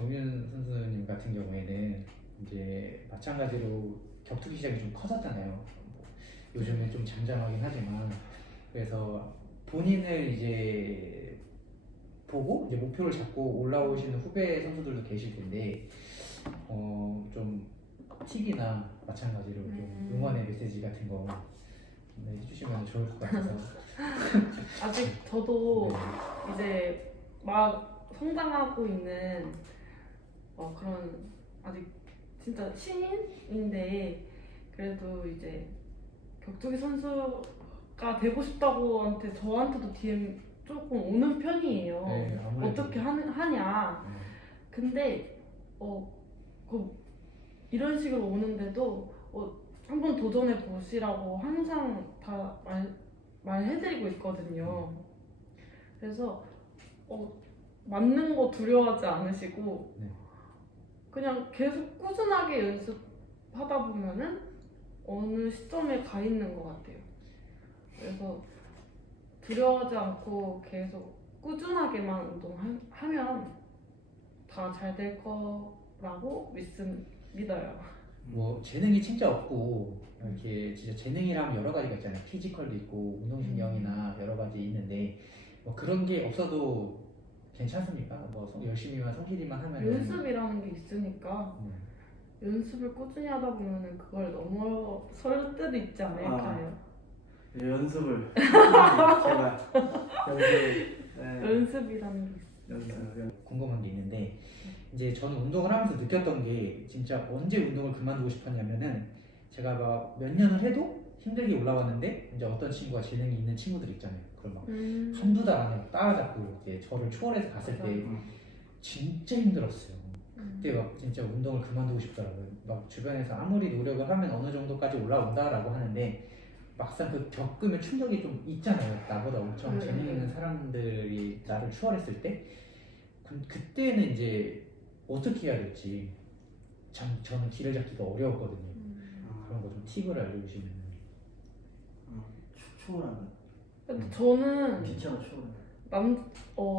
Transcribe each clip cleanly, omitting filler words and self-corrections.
정윤 선수님 같은 경우에는 이제 마찬가지로 격투기 시장이 좀 커졌잖아요. 뭐 요즘은 좀 잠잠하긴 하지만 그래서 본인을 이제 보고 이제 목표를 잡고 올라오시는 후배 선수들도 계실 텐데 좀 팁이나 마찬가지로 좀 응원의 메시지 같은 거 해주시면 좋을 것 같아서. 아직 저도 네. 이제 막 성장하고 있는 그런 아직 진짜 신인인데 그래도 이제 격투기 선수가 되고 싶다고 저한테도 DM 조금 오는 편이에요. 네, 아무래도. 어떻게 하냐. 네. 근데 이런 식으로 오는데도 한번 도전해 보시라고 항상 다 말해드리고 있거든요. 그래서 맞는 거 두려워하지 않으시고 네. 그냥 계속 꾸준하게 연습하다 보면은 어느 시점에 가 있는 것 같아요. 그래서 두려워하지 않고 계속 꾸준하게만 운동하면 다 잘 될 거라고 믿어요. 뭐 재능이 진짜 없고 이렇게 진짜 재능이라면 여러 가지가 있잖아요. 피지컬도 있고 운동신경이나 여러 가지 있는데 뭐 그런 게 없어도 괜찮습니까? 뭐 열심히만 성실히만 하면 연습이라는 게 있으니까 연습을 꾸준히 하다 보면은 그걸 넘어설 때도 있지 않을까요? 연습을 제발 연습이라는 게 궁금한 게 있는데 이제 저는 운동을 하면서 느꼈던 게 진짜 언제 운동을 그만두고 싶었냐면은 제가 막 몇 년을 해도 힘들게 올라왔는데 이제 어떤 친구가 재능이 있는 친구들 있잖아요. 그럼 막 한두 달 안에 막 따라잡고 이제 저를 초월해서 갔을 때 진짜 힘들었어요. 그때 막 진짜 운동을 그만두고 싶더라고요. 막 주변에서 아무리 노력을 하면 어느 정도까지 올라온다라고 하는데 막상 그 겪으면 충격이 좀 있잖아요. 나보다 엄청 재능 있는 사람들이 나를 추월했을 때 그럼 그때는 이제 어떻게 해야 될지 저는 길을 잡기가 어려웠거든요. 그런 거 좀 팁을 알려주시면. 충분하다. 근데 저는 귀찮아 충분해.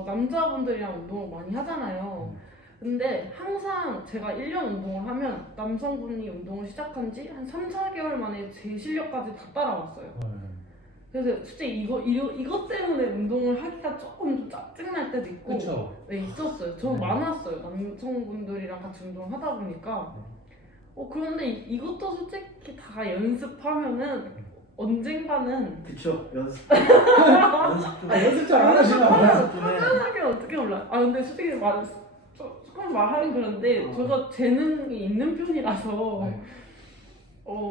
남자분들이랑 운동을 많이 하잖아요. 근데 항상 제가 1년 운동을 하면 남성분이 운동을 시작한 지 한 3, 4개월 만에 제 실력까지 다 따라왔어요. 그래서 솔직히 이것 때문에 운동을 하기가 조금 좀 짜증날 때도 있고. 그쵸? 네, 있었어요. 저는 많았어요. 남성분들이랑 같이 운동하다 보니까. 그런데 이것도 솔직히 다 연습하면은 언젠가는 그쵸 연습 연습 잘 안 하시나 봐요. 꾸준하게 어떻게 올라? 근데 솔직히 조금 말하긴 그런데 제가 재능이 있는 편이라서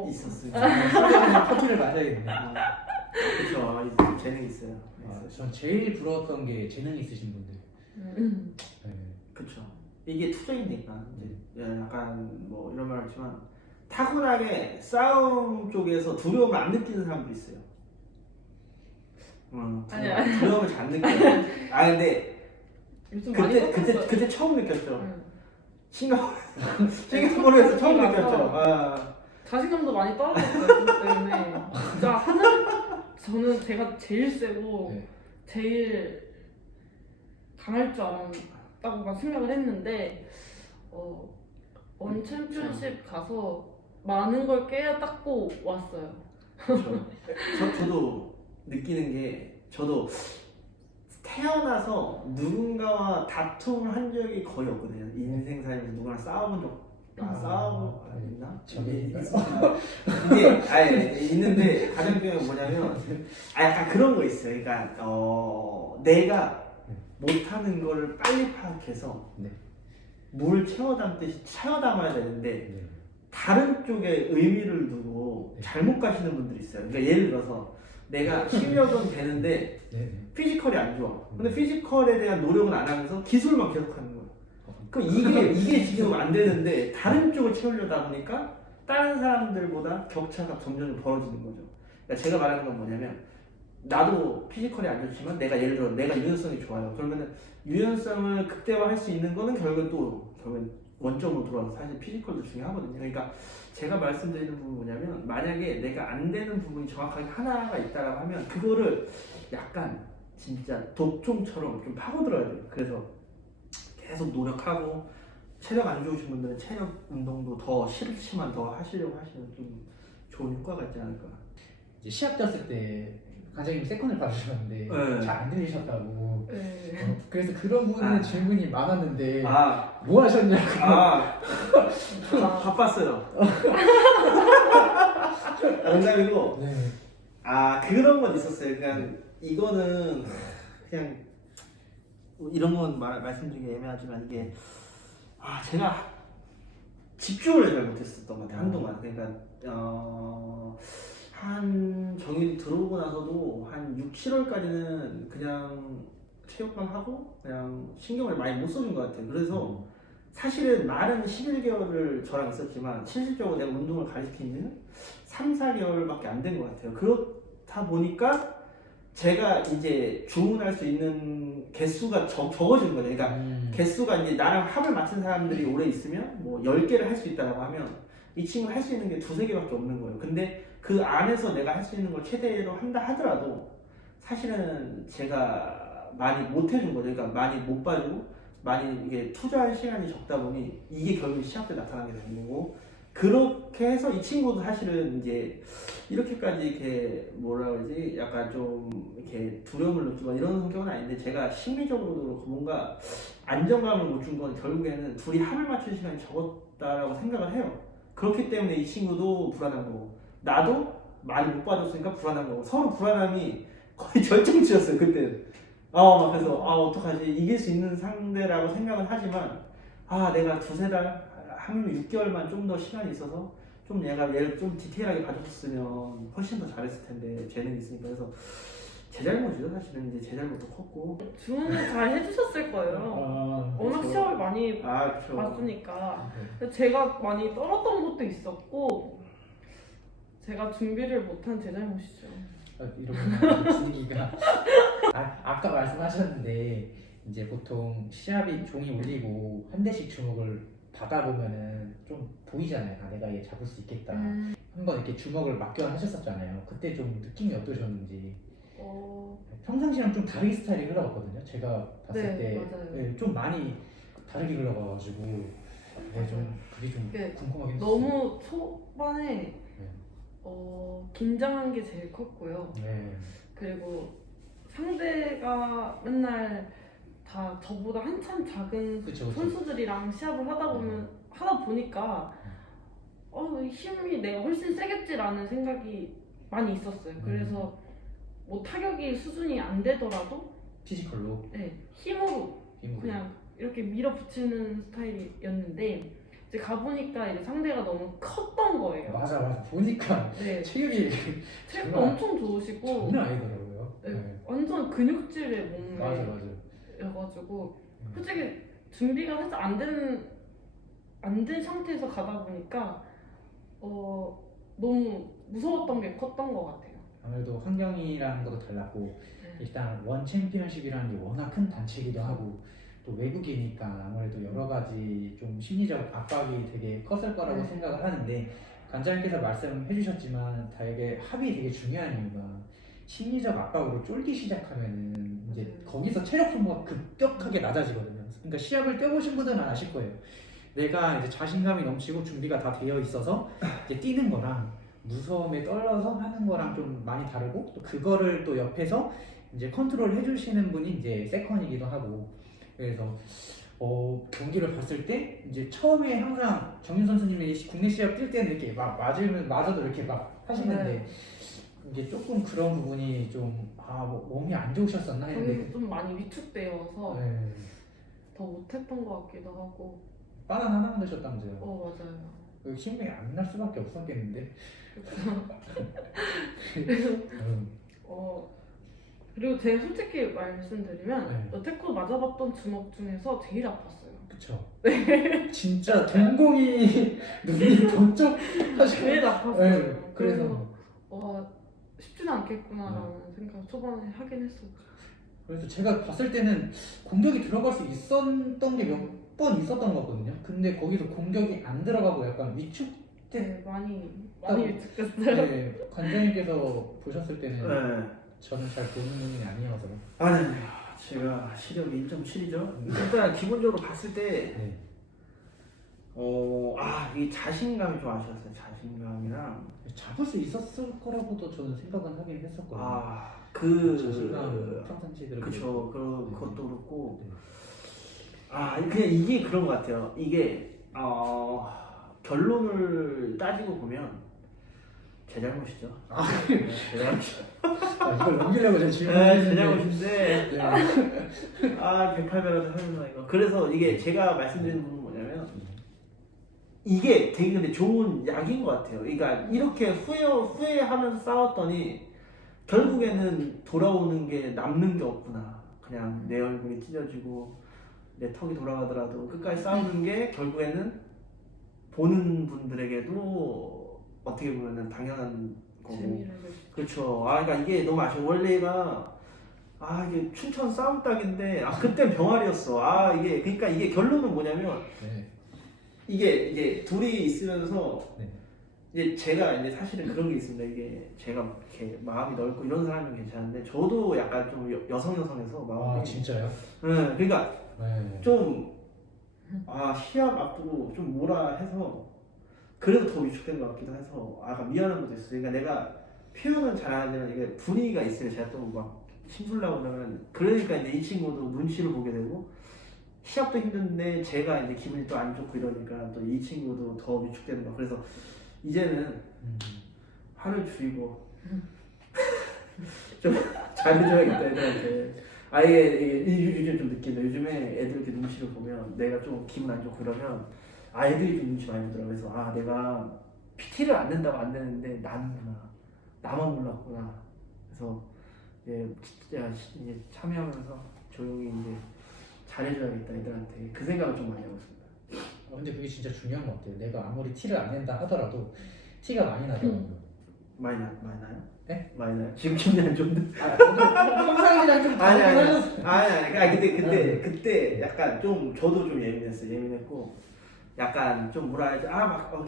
있었어요. 커피를 마셔야겠네. 그쵸 재능 있어요. 전 제일 부러웠던 게 재능 있으신 분들. 네. 그쵸. 이게 투쟁이니까 이제 약간 뭐 이런 말 하지만 타고나게 싸움 쪽에서 두려움을 안 느끼는 사람도 있어요. 아니야. 두려움을 잘 느껴요. 근데 요즘 많이 섞였어요. 그때 처음 느꼈죠. 싱가포르에서 처음 느꼈죠. 자신감도 많이 떨어졌어요. 그것 때문에 진짜 저는 제가 제일 세고 제일 강할 줄 알았다고만 생각을 했는데 원 챔피언십 가서 많은 걸 깨닫고 왔어요. 저도 느끼는 게 저도 태어나서 누군가와 다툼을 한 적이 거의 없거든요. 인생 살면서 누구랑 싸워본 적 싸우고 있나? 이게 있는데 가장 중요한 게 뭐냐면 약간 그런 거 있어요. 그러니까 내가 못하는 거를 빨리 파악해서 물 채워 담아야 되는데 다른 쪽에 의미를 두고 잘못 가시는 분들이 있어요. 그러니까 예를 들어서 내가 실력은 되는데 피지컬이 안 좋아. 근데 피지컬에 대한 노력은 안 하면서 기술만 계속하는 거야. 그럼 이게 지금 안 되는데 다른 쪽을 채우려다 보니까 다른 사람들보다 격차가 점점 벌어지는 거죠. 그러니까 제가 말하는 건 뭐냐면 나도 피지컬이 안 좋지만 예를 들어 내가 유연성이 좋아요. 그러면은 유연성을 극대화할 수 있는 거는 결국엔 원점으로 돌아와서 사실 피지컬도 중요하거든요. 그러니까 제가 말씀드리는 부분은 뭐냐면 만약에 내가 안 되는 부분이 정확하게 하나가 있다라고 하면 그거를 약간 진짜 독종처럼 좀 파고들어야 돼요. 그래서 계속 노력하고 체력 안 좋으신 분들은 체력 운동도 더 싫지만 더 하시려고 하시면 좀 좋은 효과가 있지 않을까. 이제 시합 뛰었을 때 관장님 세컨을 받으셨는데 네. 잘 안 들리셨다고. 네. 그래서 그런 부분에 질문이 많았는데 아, 뭐 하셨냐고. 바빴어요. 농담이고, 네. 그런 건 있었어요. 그냥 이거는 그냥 이런 건 말씀드리기 애매하지만 이게 제가 집중을 잘 못했었던 것 같아요. 한동안. 그러니까 한 정일이 들어오고 나서도 한 6, 7월까지는 그냥 체육관 하고 그냥 신경을 많이 못 써준 것 같아요. 그래서 사실은 말은 11개월을 저랑 있었지만 실질적으로 내가 운동을 가르친 지는 3, 4개월밖에 안 된 것 같아요. 그렇다 보니까 제가 이제 주문할 수 있는 개수가 적어지는 거죠. 그러니까 개수가 이제 나랑 합을 맞춘 사람들이 오래 있으면 뭐 10개를 할 수 있다고 하면 이 친구가 할 수 있는 게 2, 3개밖에 없는 거예요. 근데 그 안에서 내가 할 수 있는 걸 최대로 한다 하더라도 사실은 제가 많이 못 해준 거죠. 그러니까 많이 못 봐주고 많이 이게 투자할 시간이 적다 보니 이게 결국 시합 때 나타나게 되는 거고, 그렇게 해서 이 친구도 사실은 이제 이렇게까지 이렇게 뭐라 그러지 약간 좀 이렇게 두려움을 느끼고 이런 성격은 아닌데 제가 심리적으로도 그렇고 뭔가 안정감을 못 준 건 결국에는 둘이 합을 맞출 시간이 적었다라고 생각을 해요. 그렇기 때문에 이 친구도 불안한 거고 나도 많이 못 봐줬으니까 불안한 거고 서로 불안함이 거의 절정치였어요 그때는. 그래서 어떡하지, 이길 수 있는 상대라고 생각은 하지만 내가 2, 3달 하면 6개월만 좀 더 시간이 있어서 좀 얘를 좀 디테일하게 봐줬으면 훨씬 더 잘했을 텐데 재능이 있으니까. 그래서 제 잘못이죠. 사실은 이제 제 잘못도 컸고. 주문을 잘 해주셨을 거예요. 워낙 그렇죠. 시험을 많이 그렇죠. 봤으니까. 근데 제가 많이 떨었던 것도 있었고 제가 준비를 못한 제 잘못이죠. 이러면 분위기가 아까 말씀하셨는데 이제 보통 시합이 종이 울리고 한 대씩 주먹을 받아보면은 좀 보이잖아요. 내가 얘 잡을 수 있겠다. 한번 이렇게 주먹을 맞겨 하셨었잖아요. 그때 좀 느낌이 어떠셨는지. 평상시랑 좀 다르게 스타일이 흘러갔거든요. 제가 봤을 때 좀 많이 다르게 흘러가가지고 좀 그게 좀 궁금하긴 했어요. 너무 초반에 긴장한 게 제일 컸고요. 그리고 상대가 맨날 다 저보다 한참 작은 그쵸. 선수들이랑 시합을 하다 보니까 힘이 내가 훨씬 세겠지라는 생각이 많이 있었어요. 그래서 뭐 타격이 수준이 안 되더라도 피지컬로 힘으로 그냥 이렇게 밀어붙이는 스타일이었는데 이제 가보니까 이제 상대가 너무 컸던 거예요. 맞아 보니까 체격이 체력도 엄청 좋으시고 장난 아니더라고요. 완전 근육질의 몸에 맞아. 여가지고 솔직히 준비가 살짝 안 된 상태에서 가다 보니까 너무 무서웠던 게 컸던 것 같아요. 아무래도 환경이라는 것도 달랐고 일단 원 챔피언십이라는 게 워낙 큰 단체이기도 하고 또 외국이니까 아무래도 여러 가지 좀 심리적 압박이 되게 컸을 거라고 생각을 하는데 관장님께서 말씀해 주셨지만 되게 합이 되게 중요한 이유가 심리적 압박으로 쫄기 시작하면은 이제 거기서 체력 소모가 급격하게 낮아지거든요. 그러니까 시합을 뛰어보신 분들은 아실 거예요. 내가 이제 자신감이 넘치고 준비가 다 되어 있어서 이제 뛰는 거랑 무서움에 떨려서 하는 거랑 좀 많이 다르고 또 그거를 또 옆에서 이제 컨트롤 해주시는 분이 이제 세컨이기도 하고 그래서 경기를 봤을 때 이제 처음에 항상 정윤 선수님이 국내 시합 뛸 때는 이렇게 막 맞아도 이렇게 막 하시는데 이게 조금 그런 부분이 좀 뭐 몸이 안 좋으셨었나 했는데 거기서 좀 많이 위축되어서 더 못했던 것 같기도 하고. 바나나 하나만 드셨다면서요? 맞아요. 힘이 안 날 수밖에 없었겠는데. 그리고 제가 솔직히 말씀드리면 여태껏 맞아봤던 주먹 중에서 제일 아팠어요. 그쵸. 진짜 동공이 눈이 번쩍 하시고 제일 아팠어요. 그래서 쉽지는 않겠구나라는 생각 초반에 하긴 했었죠. 그래서 제가 봤을 때는 공격이 들어갈 수 있었던 게 몇 번 있었던 거거든요. 근데 거기서 공격이 안 들어가고 약간 위축돼. 많이 위축됐어요. 관장님께서 보셨을 때는 저는 잘 보는 눈이 아니어서. 제가 시력이 1.7이죠. 일단 기본적으로 봤을 때 이 자신감이 좀 아쉬웠어요. 자신감이랑 잡을 수 있었을 거라고도 저는 생각은 하긴 했었거든요. 자신감 평상시대로 그쵸. 그것도 네. 그렇고 네. 그냥 이게 그런 것 같아요. 이게 결론을 따지고 보면 제 잘못이죠. 네, 제 잘못이죠. 이걸 넘기려고 제가 네, 제 질문했는데 잘못인데 네. 108배라도 하면서 이거. 그래서 이게 제가 말씀드리는 부분은 뭐냐면 이게 되게 근데 좋은 약인 것 같아요. 그러니까 이렇게 후회하면서 싸웠더니 결국에는 돌아오는 게 남는 게 없구나. 그냥 내 얼굴이 찢어지고 내 턱이 돌아가더라도 끝까지 싸우는 게 결국에는 보는 분들에게도 어떻게 보면은 당연한 거고. 재미를 줄 수. 그렇죠. 그러니까 이게 너무 아쉬워. 원래가 이게 춘천 싸움닭인데 그땐 병아리였어. 이게 그러니까 이게 결론은 뭐냐면 네. 이게 이제 둘이 있으면서 네. 이제 제가 이제 사실은 그런 게 있습니다. 이게 제가 이렇게 마음이 넓고 이런 사람은 괜찮은데 저도 약간 좀 여성해서 마음이. 진짜요? 네, 그러니까 네. 좀 시합 앞두고 좀 뭐라 해서 그래도 더 위축된 것 같기도 해서 미안한 것도 있어요. 그러니까 내가 표현은 잘하지만 이게 분위기가 있어요. 제가 또 막 심술나고 그러면 그러니까 이제 이 친구도 눈치를 보게 되고 시합도 힘든데 제가 이제 기분이 또 안 좋고 이러니까 또 이 친구도 더 위축되는 거. 그래서 이제는 화를 줄이고 좀 잘해줘야겠다 애들한테. 이게 요즘 좀 느낀다. 요즘에 애들 이렇게 눈치를 보면 내가 좀 기분 안 좋고 그러면 애들이 좀 눈치 많이 보더라고. 그래서 내가 PT를 안 낸다고 안 되는데 나는구나. 나만 몰랐구나. 그래서 진짜 이제 참여하면서 조용히 이제 잘해줘야겠다 애들한테. 그 생각을 좀 많이 하고 있습니다. 근데 그게 진짜 중요한 것 같아요. 내가 아무리 티를 안 낸다 하더라도 티가 많이 나더라고요. 많이 나요? 네? 많이 나요? 지금 기분이 안 좋은데? 평상이랑 좀 다르긴 아니. 그때 약간 좀 저도 좀 예민했고 약간 좀 뭐라 해야지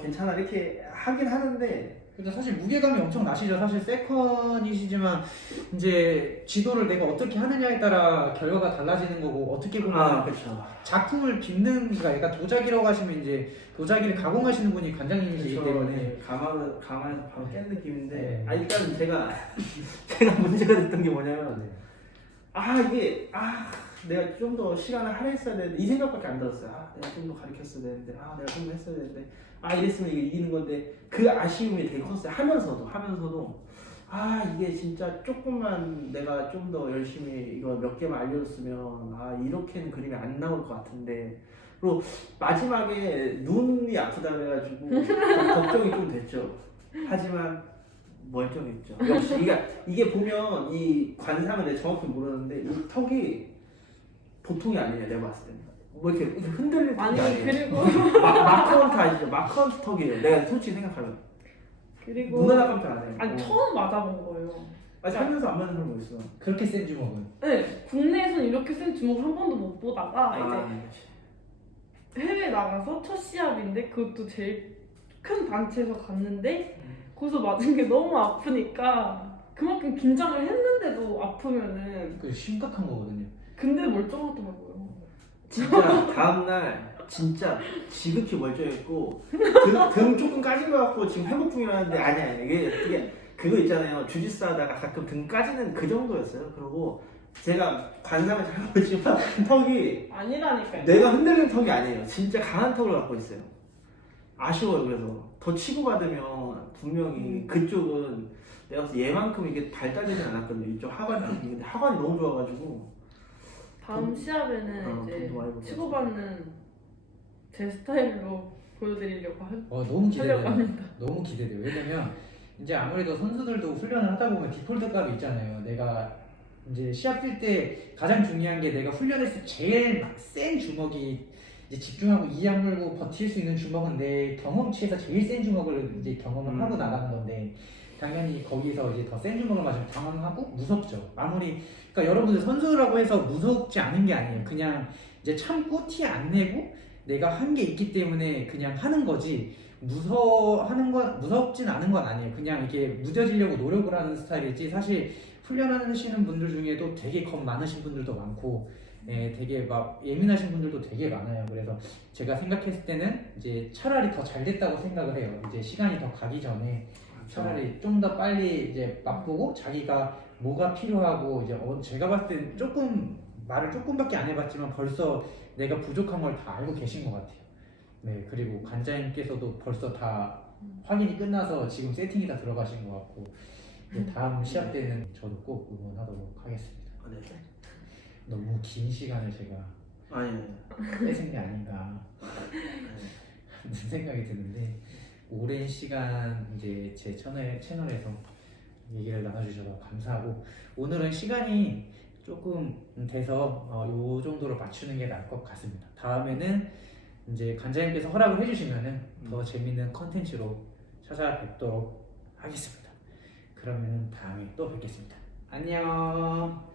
괜찮아 이렇게 하긴 하는데. 근데 사실 무게감이 엄청 나시죠. 사실 세컨이시지만 이제 지도를 내가 어떻게 하느냐에 따라 결과가 달라지는 거고 어떻게 보면 그렇죠. 작품을 빚는 그러니까 약간 도자기라고 하시면 이제 도자기를 가공하시는 분이 관장님이시기 때문에 가마에서 바로 깬 느낌인데. 네. 일단은 제가 문제가 됐던 게 뭐냐면 이게 내가 좀 더 시간을 할애했어야 되는데 이 생각밖에 안 들었어요. 내가 좀 더 가르쳤어야 되는데 내가 좀 더 했어야 되는데 이랬으면 이게 이기는 건데 그 아쉬움이 되게 컸어요. 하면서도 이게 진짜 조금만 내가 좀 더 열심히 이거 몇 개만 알려줬으면 이렇게는 그림이 안 나올 것 같은데. 그리고 마지막에 눈이 아프다 그래가지고 걱정이 좀 됐죠. 하지만 멀쩡했죠. 역시 이게 보면 이 관상을 내가 정확히 모르는데 이 턱이 보통이 아니에요. 내가 봤을 때는 뭐 이렇게 흔들릴 턱이 아니에요. 그리고 마크헌트 아시죠? 마크헌트 턱이에요. 내가 솔직히 생각하면 그리고 눈 하나 깜짝 안 해요. 처음 맞아본 거예요. 살면서 안 맞는 사람 뭐 있어? 그렇게 센 주먹은 네, 국내에선 이렇게 센 주먹을 한 번도 못 보다가 이제 해외 나가서 첫 시합인데 그것도 제일 큰 단체에서 갔는데 거기서 맞은 게 너무 아프니까 그만큼 긴장을 했는데도 아프면은 그 심각한 거거든요. 근데 멀쩡하더라고요. 진짜 다음날 진짜 지극히 멀쩡했고 등 조금 까진 것 같고 지금 회복 중이라는데 아니야. 이게 그거 있잖아요. 주짓수 하다가 가끔 등 까지는 그 정도였어요. 그리고 제가 관상을 잘 보지만 턱이 아니라니까요. 내가 흔들리는 턱이 아니에요. 진짜 강한 턱을 갖고 있어요. 아쉬워요. 그래서 더 치고받으면 분명히 그쪽은 내가 봤을 때 얘만큼 이게 발달되진 않았거든요. 이쪽 하관이. 근데 하관이 너무 좋아가지고 다음 시합에는 이제 돈도 많이 벌었어요. 치고받는 제 스타일로 보여드리려고 너무 기대돼요. 하려고 합니다. 너무 기대돼요. 왜냐면 이제 아무래도 선수들도 훈련을 하다 보면 디폴트 값이 있잖아요. 내가 이제 시합 뛸 때 가장 중요한 게 내가 훈련에서 제일 막 센 주먹이 이제 집중하고 이 악물고 버틸 수 있는 주먹은 내 경험치에서 제일 센 주먹을 이제 경험을 하고 나가는 건데 당연히 거기서 이제 더 센 주먹을 맞으면 당황하고 무섭죠. 그러니까 여러분들 선수라고 해서 무섭지 않은 게 아니에요. 그냥 이제 참고 티 안 내고 내가 한 게 있기 때문에 그냥 하는 거지 무섭진 않은 건 아니에요. 그냥 이게 무뎌지려고 노력을 하는 스타일이지 사실 훈련하시는 분들 중에도 되게 겁 많으신 분들도 많고 되게 막 예민하신 분들도 되게 많아요. 그래서 제가 생각했을 때는 이제 차라리 더 잘 됐다고 생각을 해요. 이제 시간이 더 가기 전에 차라리 좀 더 빨리 이제 맛보고 자기가 뭐가 필요하고 이제 제가 봤을 때는 조금 말을 조금밖에 안 해봤지만 벌써 내가 부족한 걸 다 알고 계신 것 같아요. 네, 그리고 관장님께서도 벌써 다 확인이 끝나서 지금 세팅이 다 들어가신 것 같고 이제 다음 시합 때는 저도 꼭 응원하도록 하겠습니다. 네. 너무 긴 시간을 제가 아니. 뺏은 게 아닌가 하는 생각이 드는데 오랜 시간 이제 제 채널에서 얘기를 나눠주셔서 감사하고 오늘은 시간이 조금 돼서 요 정도로 맞추는 게 나을 것 같습니다. 다음에는 이제 관장님께서 허락을 해주시면은 더 재밌는 컨텐츠로 찾아뵙도록 하겠습니다. 그러면 다음에 또 뵙겠습니다. 안녕.